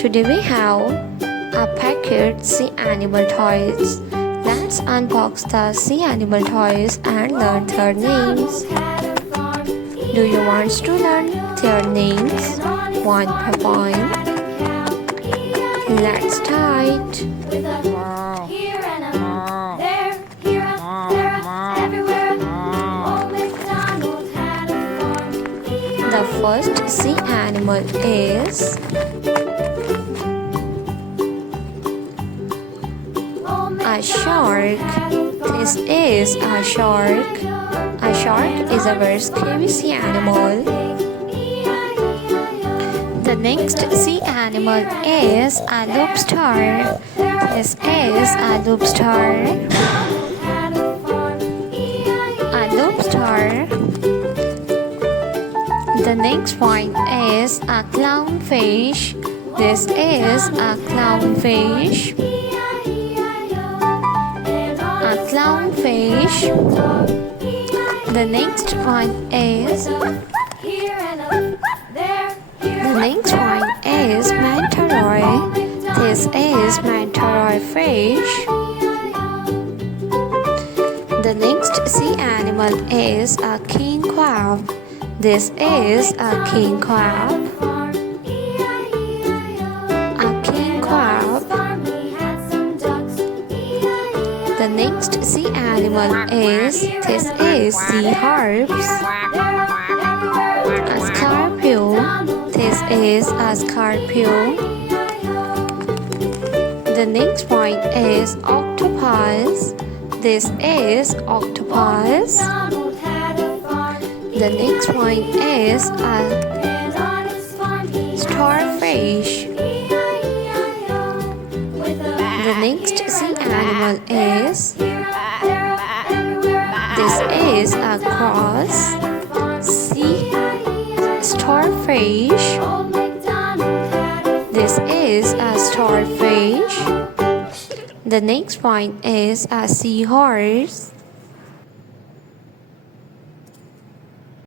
Today we have a packet sea animal toys. Let's unbox the sea animal toys and learn their names. Do you want to learn their names one per one? Let's start. The first sea animal is a shark. This is a shark. A shark is a very scary sea animal. The next sea animal is a lobster. This is a lobster. A lobster. The next one is a clownfish. This is a clownfish. A clownfish. The next one is manta ray. This is manta ray fish. The next sea animal is a king crab. This is a king crab. A king crab. The next sea animal is seahorse. A scorpion. This is a scorpion. The next one is octopus. This is octopus. The next one is a starfish. The next sea animal is a cross sea starfish. This is a starfish. The next one is a seahorse.